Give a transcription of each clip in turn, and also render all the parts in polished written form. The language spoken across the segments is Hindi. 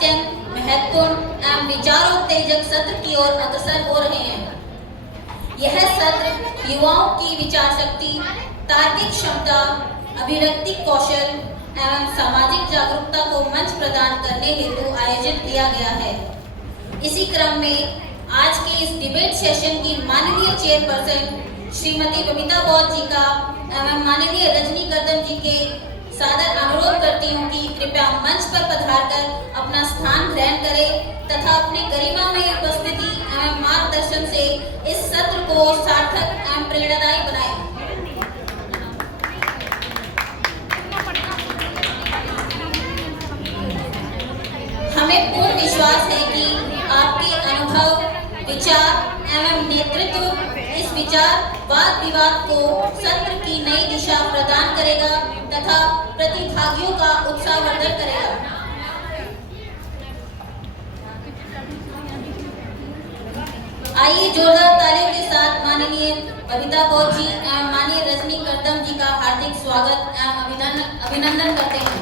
अत्यंत महत्वपूर्ण एवं विचारोत्तेजक सत्र की ओर अग्रसर हो रहे हैं। यह सत्र युवाओं की विचार शक्ति, तार्किक क्षमता, अभिव्यक्ति कौशल एवं सामाजिक जागरूकता को मंच प्रदान करने हेतु आयोजित किया गया है। इसी क्रम में आज के इस डिबेट सेशन की माननीय चेयरपर्सन श्रीमती बबीता बौद्ध जी का एवं माननीय रजनी गर्दन जी के सादर अनुरोध करती हूँ कि कृपया मंच पर पधारकर अपना स्थान ग्रहण करें तथा अपने गरिमामय उपस्थिति एवं मार्गदर्शन से इस सत्र को सार्थक एवं प्रेरणादायी बनाएं। हमें पूर्ण विश्वास है कि आपके अनुभव, विचार एवं नेतृत्व इस विचार वाद विवाद को सत्र की नई दिशा प्रदान करेगा तथा प्रतिभागियों का उत्साहवर्धन करेगा। आइए जोरदार तालियों के साथ माननीय बबीता बौद्ध जी एवं माननीय रजनी गर्दन जी का हार्दिक स्वागत एवं अभिनंदन करते हैं।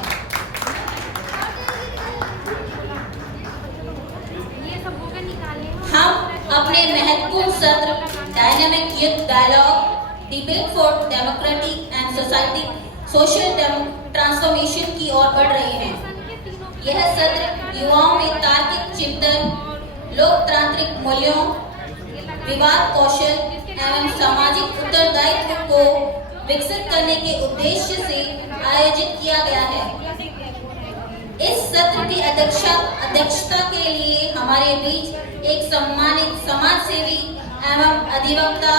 हम अपने महत्वपूर्ण सत्र dynamic youth dialogue debate for democratic and social transformation की ओर बढ़ रहे हैं। यह सत्र युवाओं में तार्किक चिंतन, लोकतांत्रिक मूल्यों, विवाद कौशल एवं सामाजिक उत्तरदायित्व को विकसित करने के उद्देश्य से आयोजित किया गया है। इस सत्र की अध्यक्षता के लिए हमारे बीच एक सम्मानित समाज सेवी एवं अधिवक्ता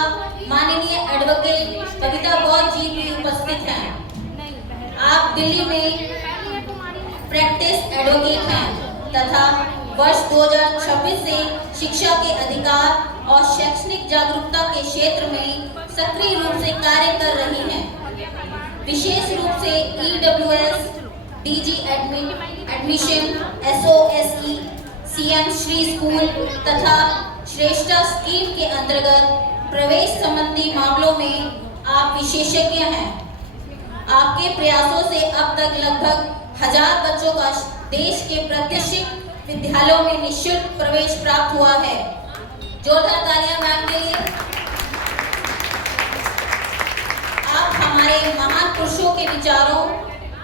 माननीय एडवोकेट बबीता बौद्ध जी भी उपस्थित हैं। आप दिल्ली में प्रैक्टिस एडवोकेट हैं तथा वर्ष 2026 से शिक्षा के अधिकार और शैक्षणिक जागरूकता के क्षेत्र में सक्रिय रूप से कार्य कर रही हैं। विशेष रूप से EWS, DG admission, SOSE, CM Shri school तथा श्रेष्ठा स्कीम के अंतर्गत प्रवेश संबंधी मामलों में आप विशेषज्ञ हैं। आपके प्रयासों से अब तक लगभग 1000 बच्चों का देश के प्रतिष्ठित विद्यालयों में निःशुल्क प्रवेश प्राप्त हुआ है। जोरदार तालियां मैम के लिए। आप हमारे महान पुरुषों के विचारों,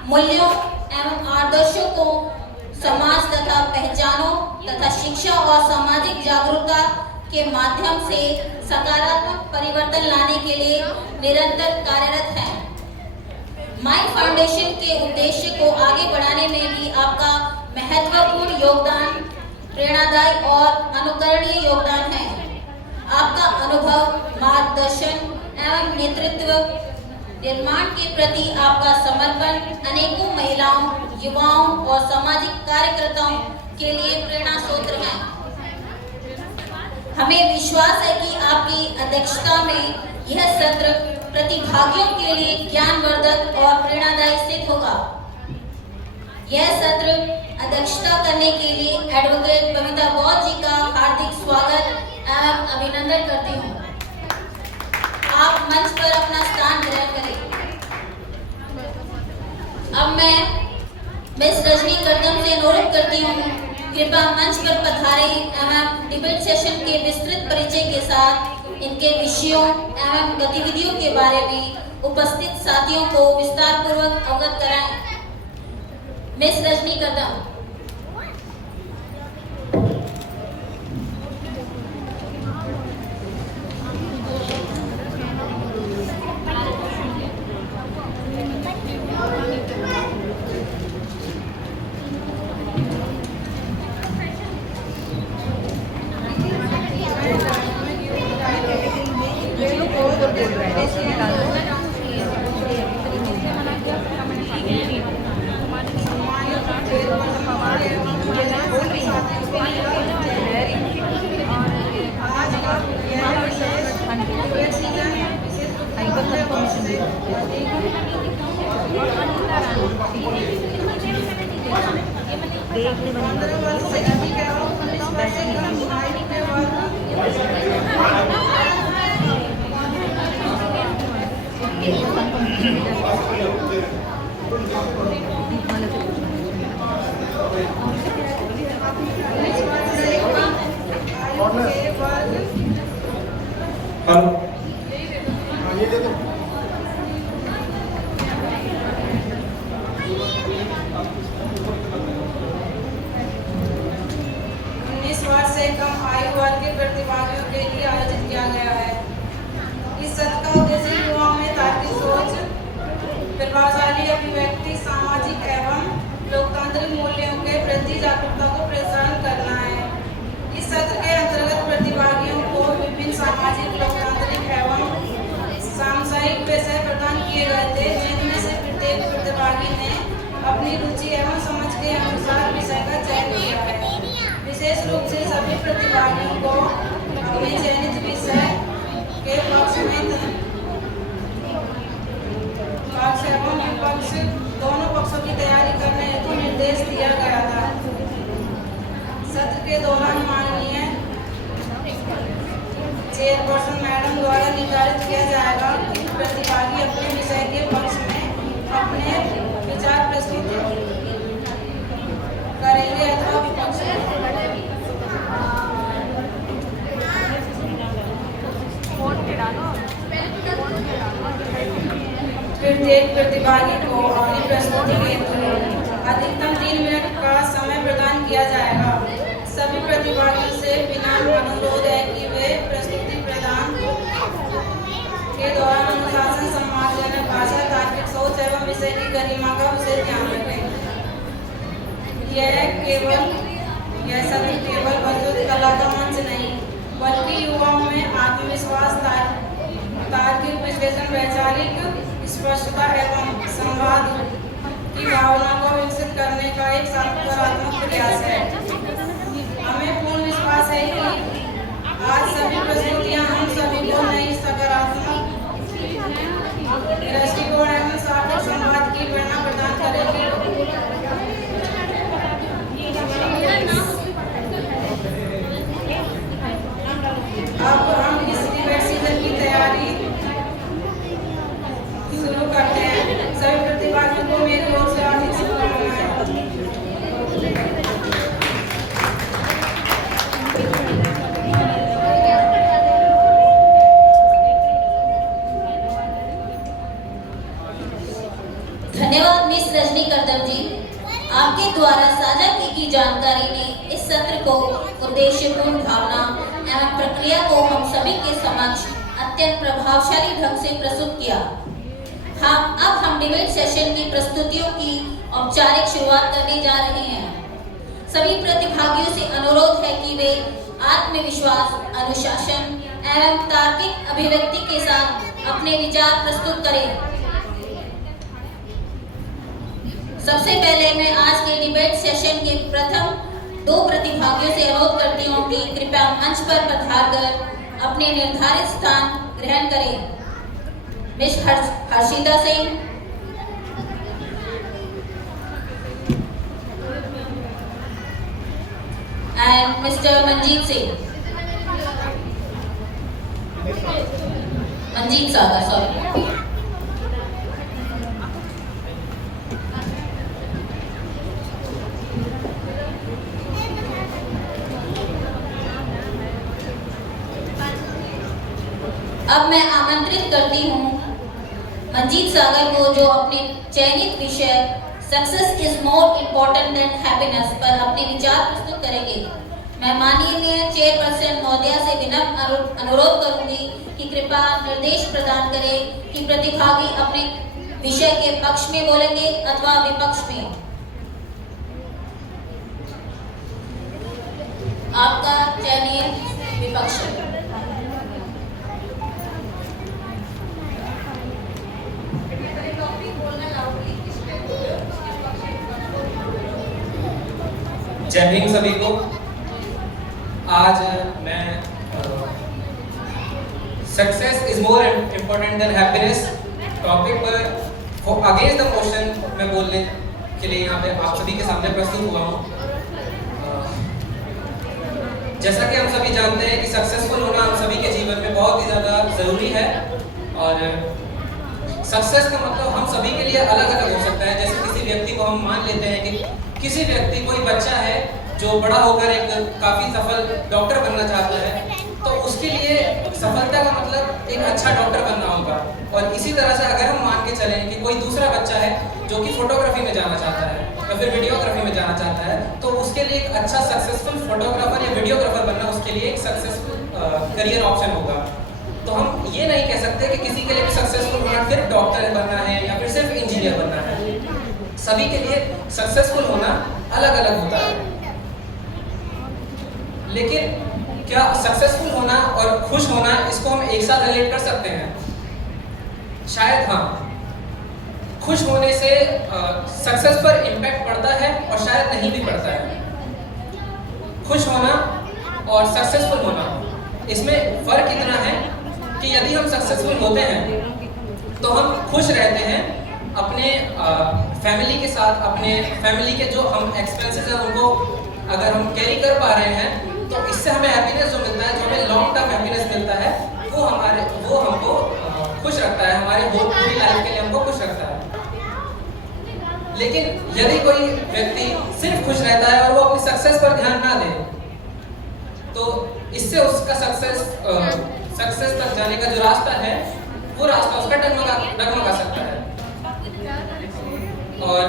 मूल्यों एवं आदर्शों को समाज तथा पहचानों तथा शिक्षा और सामाजिक जागरूकता के माध्यम से सकारात्मक परिवर्तन लाने के लिए निरंतर कार्यरत हैं। माइंड फाउंडेशन के उद्देश्य को आगे बढ़ाने में भी आपका महत्वपूर्ण योगदान, प्रेरणादायी और अनुकरणीय योगदान है। आपका अनुभव, मार्गदर्शन एवं नेतृत्व निर्माण के प्रति आपका समर्पण अनेकों महिलाओं, युवाओं और सामाजिक कार्यकर्ताओं के लिए प्रेरणा स्रोत है। हमें विश्वास है कि आपकी अध्यक्षता में यह सत्र प्रतिभागियों के लिए ज्ञानवर्धक और प्रेरणादायी सिद्ध होगा। यह सत्र अध्यक्षता करने के लिए एडवोकेट बबीता बौद्ध जी का हार्दिक स्वागत एवं अभिनंदन करती हूँ। आप मंच पर अपना स्थान ग्रहण करें। अब मैं मिस रजनी गर्दन से अनुरोध करती हूँ कृपया मंच पर पधारे एवं डिबेट सेशन के विस्तृत परिचय के साथ इनके विषयों एवं गतिविधियों के बारे में उपस्थित साथियों को विस्तार पूर्वक अवगत कराएं। मिस रजनी गर्दन। सभी प्रतिभागियों को अपने चयनित विषय के पक्ष एवं विपक्ष दोनों पक्षों की तैयारी करने हेतु निर्देश दिया गया था। सत्र के दौरान माननीय चेयरपर्सन मैडम द्वारा निर्धारित किया जाएगा कि प्रतिभागी अपने विषय के पक्ष में अपने विचार प्रस्तुत करेंगे अथवा विपक्ष प्रत्येक प्रतिभागी को अपनी प्रस्तुति हेतु अधिकतम 3 मिनट का समय प्रदान किया जाएगा। सभी प्रतिभागियों से विनम्र अनुरोध है कि वे प्रस्तुति प्रदान के दौरान अनुशासन, सम्मानजनक भाषा, तार्किक सोच एवं विषय की गरिमा का विशेष ध्यान रखें। यह सत्र केवल प्रस्तुत कला का मंच नहीं, बल्कि युवाओं में आत्मविश्वास, तार्किक विश्लेषण, वैचारिक स्पष्टता एवं संवाद की भावना को विकसित करने का एक सकारात्मक प्रयास है। हमें पूर्ण विश्वास है कि आज सभी प्रस्तुतियां हम सभी को नई सकारात्मक दृष्टिकोण एवं सार्थक संवाद की प्रेरणा प्रदान करेगी। अब हम इस डिबेट सीजन की तैयारी शुरू करते हैं। सभी प्रतिभागियों को मेरी ओर से हार्दिक शुभकामनाएं। धन्यवाद मिस रजनी करदम जी। आपके द्वारा साझा की गई जानकारी ने इस सत्र को उद्देश्यपूर्ण भावना एवं प्रक्रिया को हम सभी के समक्ष अत्यंत प्रभावशाली ढंग से प्रस्तुत किया। अब हम डिबेट सेशन की प्रस्तुतियों की औपचारिक शुरुआत करने जा रहे हैं। सभी प्रतिभागियों से अनुरोध है कि वे आत्मविश्वास, अनुशासन एवं तार्किक अभिव्यक्ति के साथ अपने विचार प्रस्तुत करें। सबसे पहले मैं आज के डिबेट सेशन के प्रथम 2 प्रतिभागियों से अनुरोध करती हूँ कि कृपया मंच पर पधारकर अपने निर्धारित स्थान ग्रहण करें। Miss Harshita Singh, and mister Manjeet Sagar, sorry. अब मैं आमंत्रित करती हूँ मंजीत सागर को, जो अपने चयनित विषय success is more important then happiness पर अपने विचार प्रस्तुत करेंगे। मैं माननीय चेयरपर्सन महोदया से विनम्र अनुरोध करूंगी कि कृपया निर्देश प्रदान करें कि प्रतिभागी अपने विषय के पक्ष में बोलेंगे अथवा विपक्ष में। आपका चयनीय विपक्ष। जय हिंद सभी को। आज मैं success is more important then happiness topic पर अगेंस्ट द मोशन मैं बोलने के लिए यहाँ पे आप सभी के सामने प्रस्तुत हुआ हूँ। जैसा कि हम सभी जानते हैं कि सक्सेसफुल होना हम सभी के जीवन में बहुत ही ज़्यादा ज़रूरी है और सक्सेस का मतलब हम सभी के लिए अलग अलग हो सकता है। जैसे किसी व्यक्ति को हम मान लेते हैं कि किसी व्यक्ति, कोई बच्चा है जो बड़ा होकर एक काफ़ी सफल डॉक्टर बनना चाहता है, तो उसके लिए सफलता का मतलब एक अच्छा डॉक्टर बनना होगा। और इसी तरह से अगर हम मान के चलें कि कोई दूसरा बच्चा है जो कि फोटोग्राफी में जाना चाहता है या फिर वीडियोग्राफी में जाना चाहता है, तो उसके लिए एक अच्छा सक्सेसफुल फोटोग्राफर या वीडियोग्राफर बनना उसके लिए एक सक्सेसफुल करियर ऑप्शन होगा। तो हम ये नहीं कह सकते कि किसी के लिए सक्सेसफुल होना सिर्फ डॉक्टर बनना है या फिर सिर्फ इंजीनियर बनना है। सभी के लिए सक्सेसफुल होना अलग अलग होता है। लेकिन क्या सक्सेसफुल होना और खुश होना, इसको हम एक साथ रिलेट कर सकते हैं? शायद हाँ। खुश होने से सक्सेस पर इम्पैक्ट पड़ता है और शायद नहीं भी पड़ता है। खुश होना और सक्सेसफुल होना, इसमें फ़र्क इतना है कि यदि हम सक्सेसफुल होते हैं तो हम खुश रहते हैं अपने फैमिली के साथ, अपने फैमिली के जो हम एक्सपेंसेस हैं उनको अगर हम कैरी कर पा रहे हैं तो इससे हमें हैप्पीनेस जो मिलता है, जो हमें लॉन्ग टर्म हैप्पीनेस मिलता है, वो हमको खुश रखता है, हमारे पूरी लाइफ के लिए हमको खुश रखता है। लेकिन यदि कोई व्यक्ति सिर्फ खुश रहता है और वो अपनी सक्सेस पर ध्यान ना दे तो इससे उसका सक्सेस तक जाने का जो रास्ता है वो रास्ता उसका डगमगा सकता है। और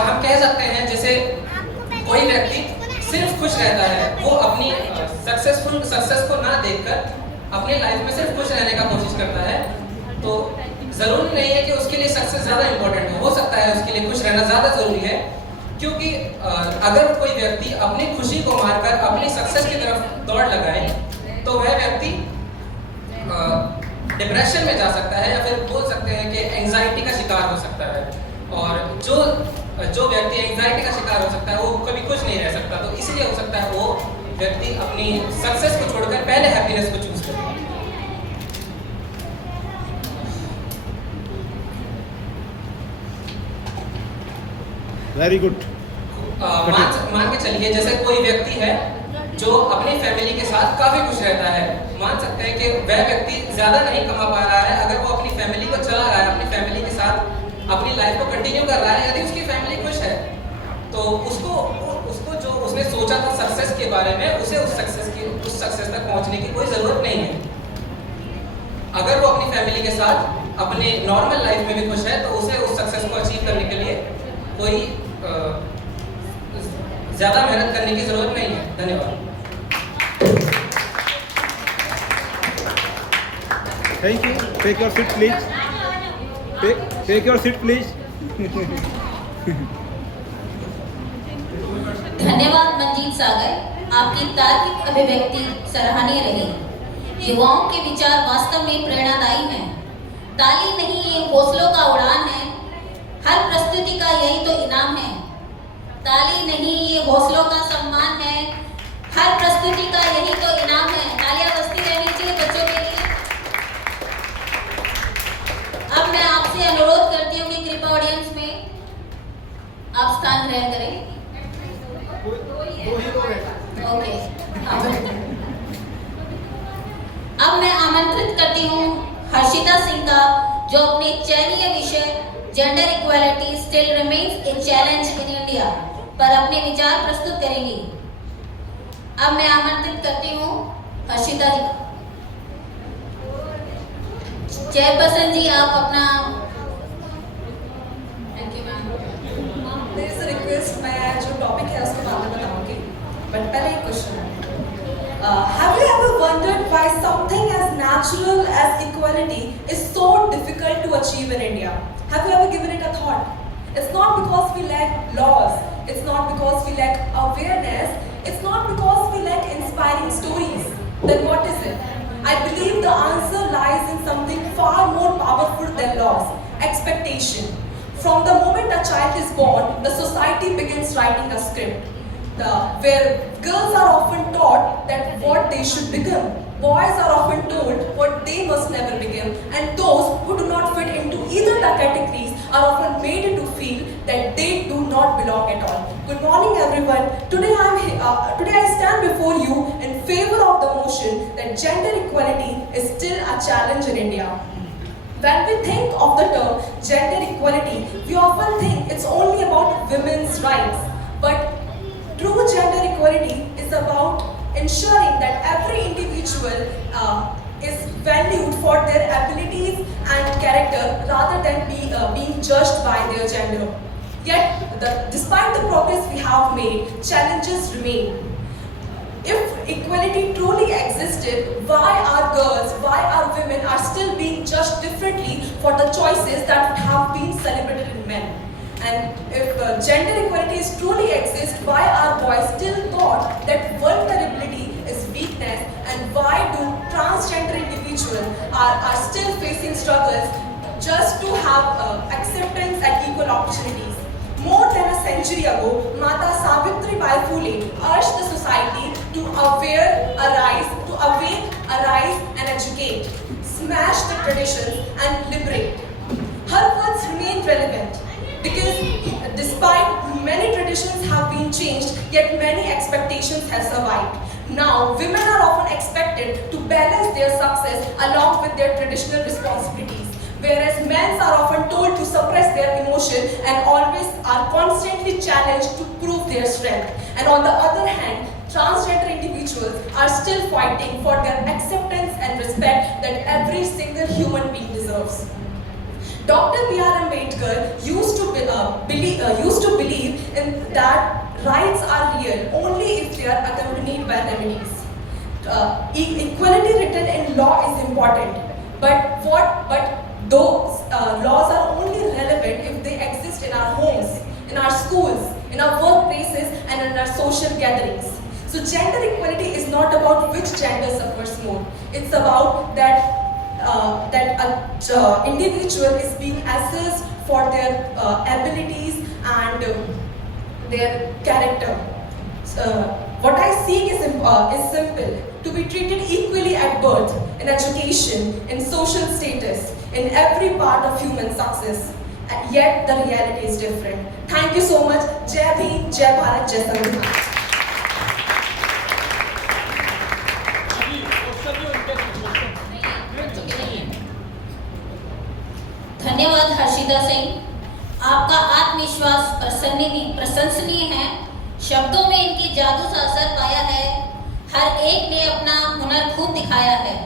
हम कह सकते हैं जैसे कोई व्यक्ति सिर्फ खुश रहता है, वो अपनी सक्सेस को ना देखकर अपने लाइफ में सिर्फ खुश रहने का कोशिश करता है, तो जरूरी नहीं है कि उसके लिए सक्सेस ज्यादा इंपॉर्टेंट हो सकता है उसके लिए खुश रहना ज्यादा जरूरी है, क्योंकि अगर कोई व्यक्ति अपनी खुशी को मारकर अपनी सक्सेस की तरफ दौड़ लगाए तो वह व्यक्ति डिप्रेशन में जा सकता है या फिर बोल सकते हैं कि एंजाइटी का शिकार हो सकता है। और जो व्यक्ति एंजाइटी का शिकार हो सकता है वो कभी खुश नहीं रह सकता, तो इसलिए हो सकता है वो व्यक्ति अपनी सक्सेस को छोड़कर पहले हैप्पीनेस को चूज करे। Very good. मान के चलिए जैसे कोई व्यक्ति है जो अपनी फैमिली के साथ काफी खुश रहता है, मान सकते हैं कि वह व्यक्ति ज्यादा नहीं कमा पा रहा है, अगर वो अपनी फैमिली को चला रहा है, अपनी फैमिली के साथ अपनी लाइफ को कंटिन्यू कर रहा है, यदि उसकी फैमिली खुश है तो उसको जो उसने सोचा था सक्सेस के बारे में, उसे उस सक्सेस तक पहुंचने की कोई जरूरत नहीं है। अगर वो अपनी फैमिली के साथ अपने नॉर्मल लाइफ में भी खुश है तो उसे उस सक्सेस को अचीव करने के लिए कोई ज्यादा मेहनत करने की जरूरत नहीं है। धन्यवाद। Thank you. Take your seat please. Take your seat please. धन्यवाद मंजीत सागर, आपकी तार्किक अभिव्यक्ति सराहनीय रही। युवाओं के विचार वास्तव में प्रेरणादायी हैं। ताली नहीं, ये हौसलों का उड़ान है। हर प्रस्तुति का यही तो इनाम है। ताली नहीं, ये हौसलों का सम्मान है। हर प्रस्तुति का यही तो इनाम है। तालियां बजती रहनी चाहिए बच्चों के लिए। अब मैं आपसे अनुरोध करती हूँ कि कृपया ऑडियंस में आप स्थान ग्रहण करें। ओके, अब मैं आमंत्रित करती हूँ हर्षिता सिंह का, जो अपने चयनीय विषय gender equality still remains a challenge in India पर अपने विचार प्रस्तुत करेंगी। अब मैं आमंत्रित करती हूँ हर्षिता जी। चेयरपर्सन जी, आप अपना There is a request, मैं जो टॉपिक है उसके बारे में बताऊंगी, बट पहले एक क्वेश्चन है। Have you ever wondered why something as natural as equality is so difficult to achieve in India? Have you ever given it a thought? It's not because we lack laws, it's not because we lack awareness, it's not because we lack inspiring stories. Then what is it? I believe the answer lies in something far more powerful than laws: expectation. From the moment a child is born, the society begins writing a script, where girls are often taught that what they should become, boys are often told what they must never become, and those who do not fit into either the categories are often made to feel that they do not belong at all. Good morning, everyone. Today I stand before you in favor of the motion that gender equality is still a challenge in India. When we think of the term gender equality, we often think it's only about women's rights. But true gender equality is about ensuring that every individual is valued for their abilities and character rather than being judged by their gender. Yet, despite the progress we have made, challenges remain. If equality truly existed, why are girls, why are women are still being judged differently for the choices that have been celebrated in men? And if gender equality truly exists, why are boys still taught that vulnerability is weakness are still facing struggles just to have acceptance and equal opportunities. More than a century ago, Mata Savitribai Phule urged the society to awake, arise and educate, smash the traditions and liberate. Her words remain relevant because despite many traditions have been changed, yet many expectations have survived. Now, women are often expected to balance their success along with their traditional responsibilities, whereas men are often told to suppress their emotion and always are constantly challenged to prove their strength. And on the other hand, transgender individuals are still fighting for their acceptance and respect that every single human being deserves. Dr. B.R. Ambedkar used to believe in that rights are real only if they are accompanied by remedies. Equality written in law is important, but those laws are only relevant if they exist in our homes, in our schools, in our workplaces, and in our social gatherings. So gender equality is not about which gender suffers more. It's about that an individual is being assessed for their abilities and their character. What I seek is simple: to be treated equally at birth, in education, in social status, in every part of human success. And yet the reality is different. Thank you so much. Jai Bhim, Jai Bharat, Jai Samvidhan. धन्यवाद हर्षिता सिंह, आपका आत्मविश्वास प्रशंसनीय है। शब्दों में इनकी जादू सा असर पाया है। हर एक ने अपना हुनर खूब दिखाया है।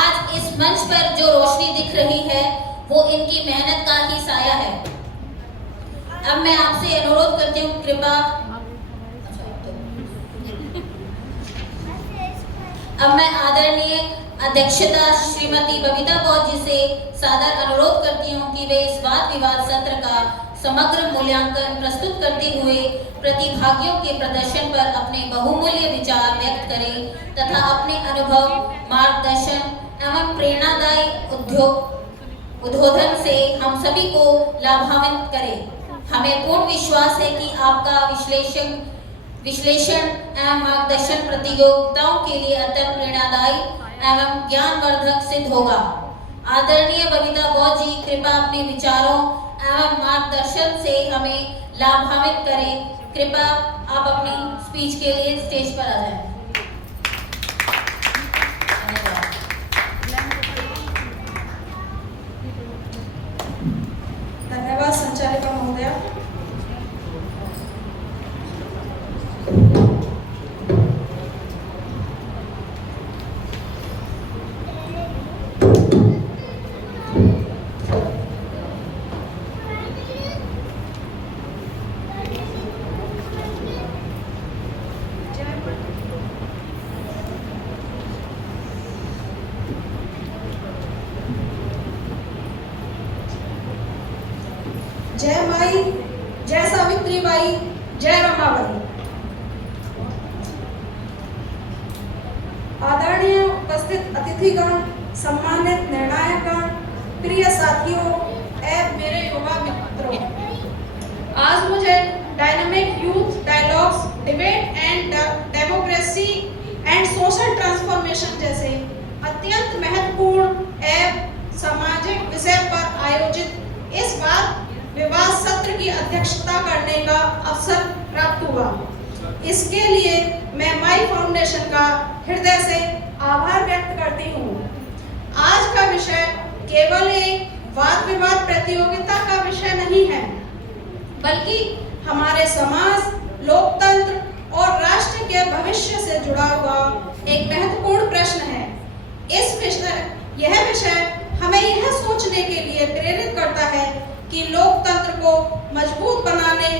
आज इस मंच पर जो रोशनी दिख रही है वो इनकी मेहनत का ही साया है। अब मैं आपसे अनुरोध करती हूँ, कृपा अब मैं आदरणीय अध्यक्षता श्रीमती बबीता कौर जी से सादर अनुरोध करती हूँ कि वे इस वाद विवाद सत्र का समग्र मूल्यांकन प्रस्तुत करते हुए प्रतिभागियों के प्रदर्शन पर अपने बहुमूल्य विचार व्यक्त करें तथा अपने अनुभव, मार्गदर्शन एवं प्रेरणादायी उद्बोधन से हम सभी को लाभान्वित करें। हमें पूर्ण विश्वास है कि आपका विश्लेषण एवं मार्गदर्शन प्रतियोगिताओं के लिए अत्यंत प्रेरणादायी एवं ज्ञानवर्धक सिद्ध होगा। आदरणीय बबीता गौर जी, कृपया अपने विचारों एवं मार्गदर्शन से हमें लाभान्वित करें। कृपया आप अपनी स्पीच के लिए स्टेज पर आ जाएं। धन्यवाद संचालिका महोदया। जय माई, जय सावित्री बाई, जय रमाबाई। आदरणीय उपस्थित अतिथिगण, सम्मानित निर्णायकगण, प्रिय साथियों एवं मेरे युवा मित्रों, आज मुझे dynamic youth dialogues, debate and democracy and social transformation जैसे अत्यंत महत्वपूर्ण एवं सामाजिक विषय पर आयोजित इस वाद विवाद सत्र की अध्यक्षता करने का अवसर प्राप्त हुआ। इसके लिए मैं माई फाउंडेशन का हृदय से आभार व्यक्त करती हूँ। आज का विषय केवल एक वाद विवाद प्रतियोगिता का विषय नहीं है, बल्कि हमारे समाज, लोकतंत्र और राष्ट्र के भविष्य से जुड़ा हुआ एक महत्वपूर्ण प्रश्न है। यह विषय हमें यह सोचने के लिए प्रेरित करता है कि लोकतंत्र को मजबूत बनाने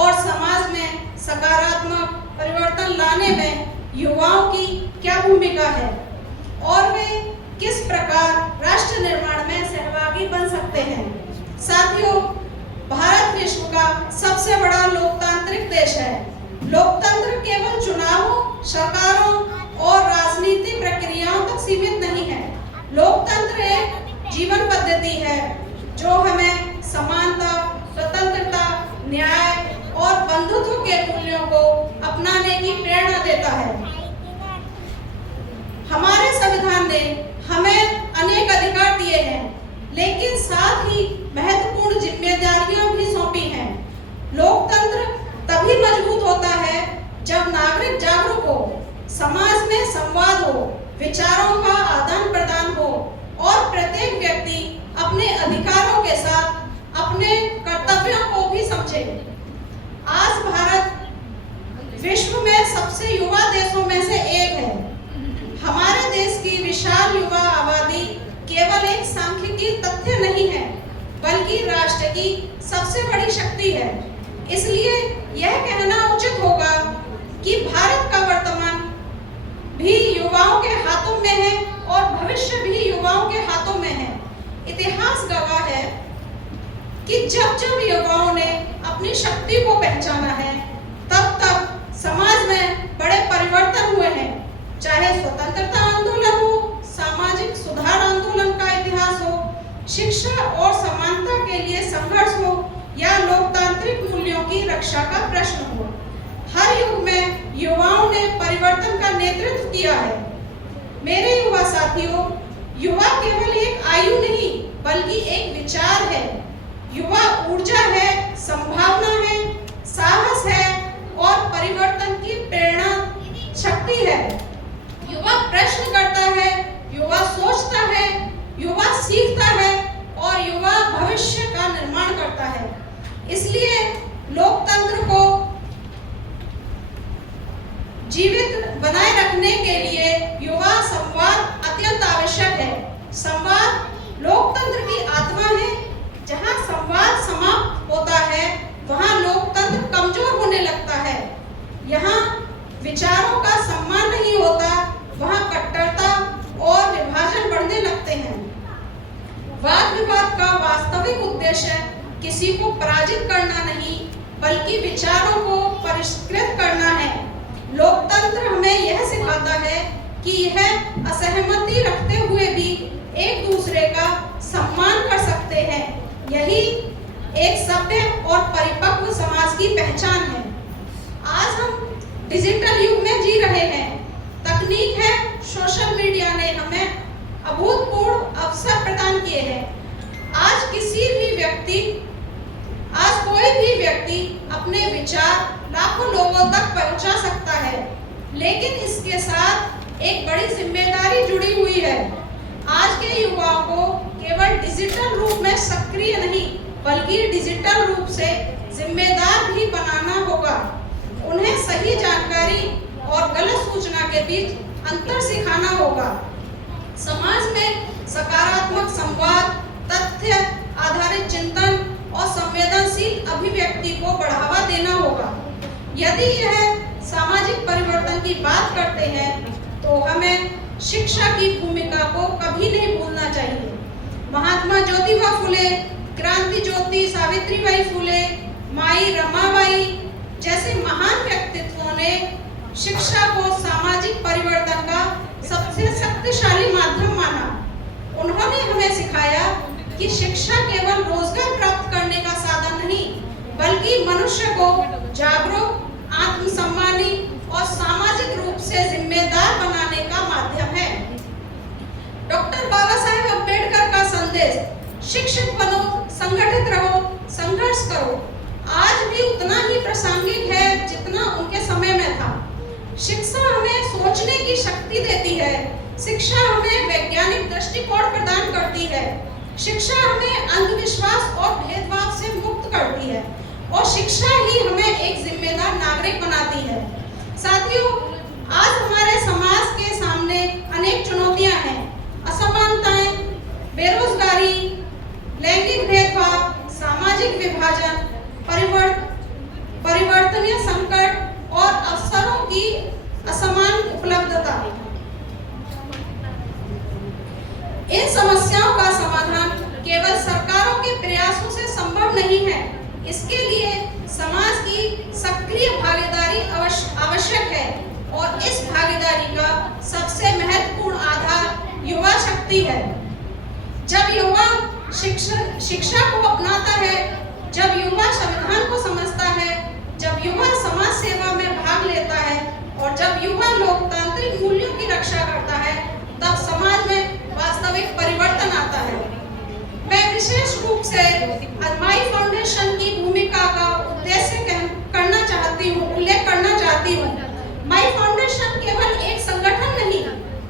और समाज में सकारात्मक परिवर्तन लाने में युवाओं की क्या भूमिका है और वे किस प्रकार राष्ट्र निर्माण में सहभागी बन सकते हैं। साथियों, भारत विश्व का सबसे बड़ा लोकतांत्रिक देश है। लोकतंत्र केवल चुनावों, सरकारों और राजनीति प्रक्रियाओं तक सीमित नहीं है, लोकतंत्र एक जीवन पद्धति है जो हमें समानता, स्वतंत्रता, न्याय और बंधुत्व के मूल्यों को अपनाने की प्रेरणा देता है। हमारे संविधान ने हमें अनेक अधिकार दिए हैं, लेकिन साथ ही महत्वपूर्ण जिम्मेदारियां भी सौंपी हैं। लोकतंत्र तभी मजबूत होता है जब नागरिक जागरूक हो, समाज में संवाद हो, विचारों का आदान प्रदान हो और प्रत्येक व्यक्ति अपने अधिकारों के साथ अपने कर्तव्यों को भी समझे। आज भारत विश्व में सबसे युवा देशों में से एक है। हमारे देश की विशाल युवा आबादी केवल एक सांख्यिकी तथ्य नहीं है, बल्कि राष्ट्र की सबसे बड़ी शक्ति है। इसलिए यह कहना उचित होगा कि भारत का वर्तमान भी युवाओं के हाथों में है और भविष्य भी युवाओं के हाथों में है। इतिहास गवाह है कि जब जब युवाओं ने अपनी शक्ति को पहचाना है, तब तब समाज में बड़े परिवर्तन हुए हैं। चाहे स्वतंत्रता आंदोलन हो, सामाजिक सुधार आंदोलन का इतिहास हो, शिक्षा और समानता के लिए संघर्ष हो या लोकतांत्रिक मूल्यों की रक्षा का प्रश्न हो, हर युग में युवाओं ने परिवर्तन का नेतृत्व किया है। मेरे युवा साथियों, युवा केवल एक आयु नहीं बल्कि एक विचार है। युवा ऊर्जा है, संभावना है, साहस है और परिवर्तन की प्रेरणा शक्ति है। युवा प्रश्न करता है, युवा सोचता है, युवा सीखता है और युवा भविष्य का निर्माण करता है। इसलिए लोकतंत्र को जीवित बनाए रखने के लिए युवा संवाद अत्यंत आवश्यक है। संवाद लोकतंत्र की आत्मा है। जहां संवाद समाप्त होता है, वहां लोकतंत्र कमजोर होने लगता है। यहाँ विचारों का सम्मान नहीं होता, वहां कट्टरता और विभाजन बढ़ने लगते हैं। वाद विवाद का वास्तविक उद्देश्य किसी को पराजित करना नहीं, बल्कि विचारों को परिष्कृत करना है। लोकतंत्र हमें यह सिखाता है कि यह असहमति रखते हुए भी एक दूसरे का सम्मान कर सकते हैं। यही एक सभ्य और परिपक्व समाज की पहचान है। आज हम डिजिटल युग में जी रहे हैं। तकनीक है, सोशल मीडिया ने हमें अभूतपूर्व अवसर प्रदान किए हैं। आज कोई भी व्यक्ति अपने विचार लाखों लोगों तक पहुंचा सकता है, लेकिन इसके साथ एक बड़ी जिम्मेदारी जुड़ी हुई है। आज के युवाओं को केवल डिजिटल रूप में सक्रिय नहीं, बल्कि डिजिटल रूप से जिम्मेदार भी बनाना होगा। उन्हें सही जानकारी और गलत सूचना के बीच अंतर सिखाना होगा। समाज में सकारात्मक संवाद, तथ्य आधारित चिंतन और संवेदनशील अभिव्यक्ति को बढ़ावा देना होगा। यदि यह सामाजिक परिवर्तन की बात करते हैं, तो हमें शिक्षा की भूमिका को कभी नहीं भूलना चाहिए। महात्मा ज्योतिबा फुले, क्रांति ज्योति सावित्रीबाई फुले, माई रमाबाई जैसे महान व्यक्तित्वों ने शिक्षा को सामाजिक परिवर्तन का सबसे शक्तिशाली माध्यम माना। उन्होंने हमें सिखाया कि शिक्षा केवल रोजगार प्राप्त करने का साधन नहीं, बल्कि मनुष्य को जागरूक, आत्मसम्मानी और सामाजिक रूप से जिम्मेदार बनाने का माध्यम है। डॉक्टर बाबा साहेब अम्बेडकर का संदेश, शिक्षित बनो, संगठित रहो, संघर्ष करो, आज भी उतना ही प्रासंगिक है जितना उनके समय में था। शिक्षा हमें सोचने की शक्ति देती है। शिक्षा हमें वैज्ञानिक दृष्टिकोण प्रदान करती है। शिक्षा हमें अंधविश्वास और भेदभाव से मुक्त करती है और शिक्षा ही हमें एक जिम्मेदार नागरिक बनाती है। साथियों, आज हमारे समाज के सामने अनेक चुनौतियां हैं। असमानताएं, बेरोजगारी, लैंगिक भेदभाव, सामाजिक विभाजन, परिवर्तनीय संकट और अवसरों की असमान उपलब्धता। इन समस्याओं का समाधान केवल सरकारों के प्रयासों से संभव नहीं है। इसके लिए समाज की सक्रिय भागीदारी आवश्यक है और इस भागीदारी का सबसे महत्वपूर्ण आधार युवा शक्ति है। जब युवा शिक्षा को अपनाता है, जब युवा संविधान को समझता है, जब युवा समाज सेवा में भाग लेता है और जब युवा लोकतांत्रिक मूल्यों की रक्षा करता है, तब समाज में वास्तविक परिवर्तन आता है। मैं विशेष रूप से माई फाउंडेशन की भूमिका का उल्लेख करना चाहती हूँ। माई फाउंडेशन केवल एक संगठन नहीं,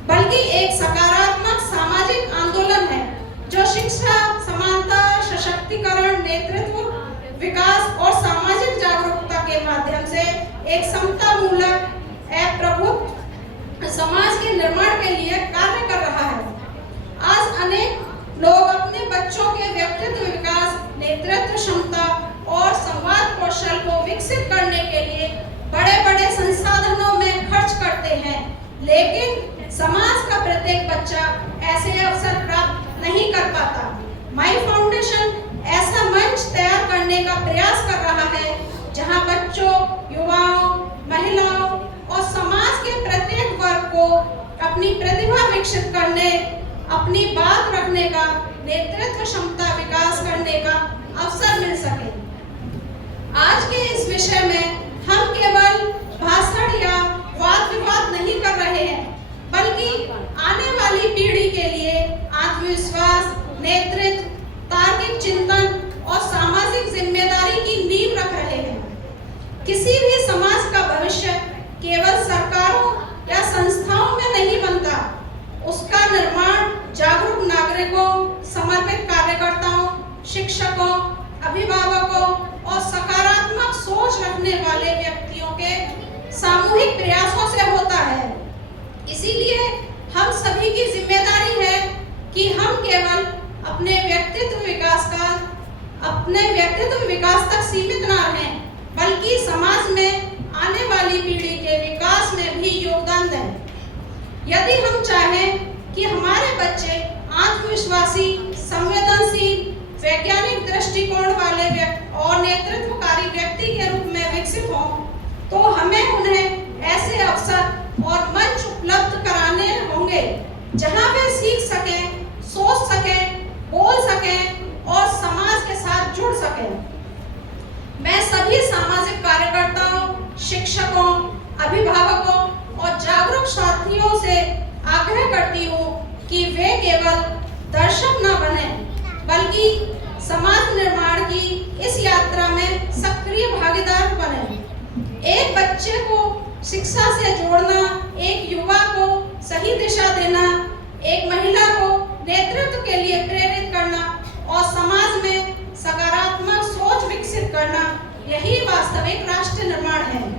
बल्कि एक सकारात्मक सामाजिक आंदोलन है जो शिक्षा, समानता, सशक्तिकरण, नेतृत्व, विकास और सामाजिक जागरूकता के माध्यम से एक समतामूलक प्रभुत्व समाज के निर्माण के लिए कार्य कर रहा है। आज अनेक लोग अपने बच्चों के व्यक्तित्व विकास, नेतृत्व क्षमता और संवाद कौशल को विकसित करने के लिए बड़े-बड़े संसाधनों में खर्च करते हैं, लेकिन समाज का प्रत्येक बच्चा ऐसे अवसर प्राप्त नहीं कर पाता। माई फाउंडेशन ऐसा मंच तैयार करने का प्रयास कर रहा है जहां बच्चों, युवाओं, महिलाओं और समाज के प्रत्येक वर्ग को अपनी प्रतिभा विकसित करने, अपनी बात रखने का, नेतृत्व क्षमता विकास करने का अवसर मिल सके। आज के इस विषय में हम केवल भाषण या वाद विवाद नहीं कर रहे हैं, बल्कि आने वाली पीढ़ी के लिए आत्मविश्वास, नेतृत्व, तार्किक चिंतन और सामाजिक जिम्मेदारी की नींव रख रहे हैं। किसी भी समाज का भविष्य केवल सरकारों या संस्थाओं में नहीं बनता, उसका निर्माण जागरूक नागरिकों, समर्पित कार्यकर्ताओं, शिक्षकों, अभिभावकों और सकारात्मक सोच रखने वाले व्यक्तियों के सामूहिक प्रयासों से होता है। इसीलिए हम सभी की जिम्मेदारी है कि हम केवल अपने व्यक्तित्व विकास तक सीमित न रहें, बल्कि समाज में आने वाली पीढ़ी के विकास में भी योगदान दें। यदि हम चाहें कि हमारे बच्चे आत्मविश्वासी, संवेदनशील, वैज्ञानिक दृष्टिकोण वाले और नेतृत्वकारी व्यक्ति के रूप में विकसित हों, तो हमें उन्हें ऐसे अवसर और मंच उपलब्ध कराने होंगे जहां वे सीख सकें, सोच सकें, बोल सकें और समाज के साथ जुड़ सकें। मैं सभी सामाजिक कार्यकर्ताओं, शिक्षकों, अभिभावकों और जागरूक साथियों से आग्रह करती हूँ कि वे केवल दर्शक न बने, बल्कि समाज निर्माण की इस यात्रा में सक्रिय भागीदार बने। एक बच्चे को शिक्षा से जोड़ना, एक युवा को सही दिशा देना, एक महिला को नेतृत्व के लिए प्रेरित करना और समाज में सकारात्मक सोच विकसित करना, यही वास्तविक राष्ट्र निर्माण है।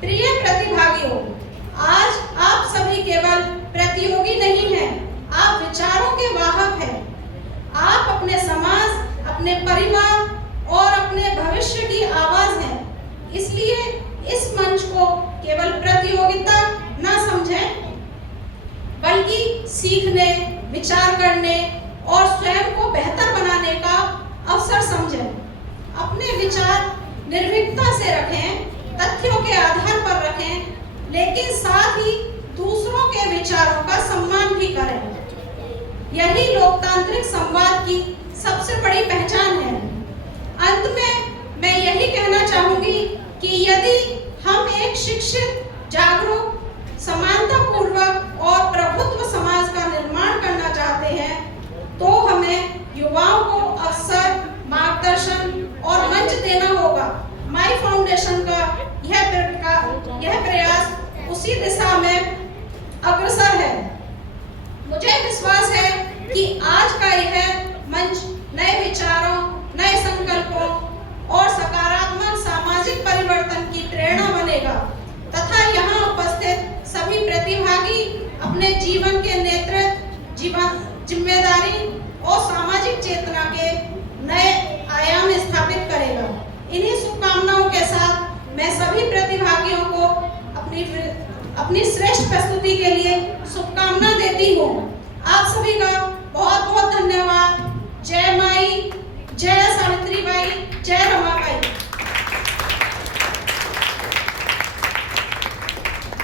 प्रिय प्रतिभागियों, आज आप सभी केवल प्रतियोगी नहीं हैं, आप विचारों के वाहक हैं। आप अपने समाज, अपने परिवार और अपने भविष्य की आवाज हैं। इसलिए इस मंच को केवल प्रतियोगिता न समझें, बल्कि सीखने, विचार करने और स्वयं को बेहतर बनाने का अवसर समझें। अपने विचार निर्भीकता से रखें, तथ्यों के आधार पर रखें, लेकिन साथ ही दूसरों के विचारों का सम्मान भी करें। यही लोकतांत्रिक संवाद की सबसे बड़ी पहचान है। अंत में मैं यही कहना चाहूंगी कि यदि हम एक शिक्षित, जागरूक, समानतापूर्वक और प्रभुत्व समाज का निर्माण करना चाहते हैं, तो हमें युवाओं को अवसर, मार्गदर्शन और मंच देना होगा। माई फाउंडेशन का यह प्रयास उसी दिशा में अग्रसर है। मुझे विश्वास है कि आज का यह मंच नए विचारों, नए संकल्पों और सकारात्मक सामाजिक परिवर्तन की प्रेरणा बनेगा तथा यहाँ उपस्थित सभी प्रतिभागी अपने जीवन के नेतृत्व, जिम्मेदारी और सामाजिक चेतना के नए आयाम स्थापित करेगा। इन्हीं शुभकामनाओं के साथ मैं सभी प्रतिभागियों को अपनी श्रेष्ठ प्रस्तुति के लिए शुभकामना देती हूँ। आप सभी का बहुत बहुत धन्यवाद। जय माई, जय सावित्री बाई, जय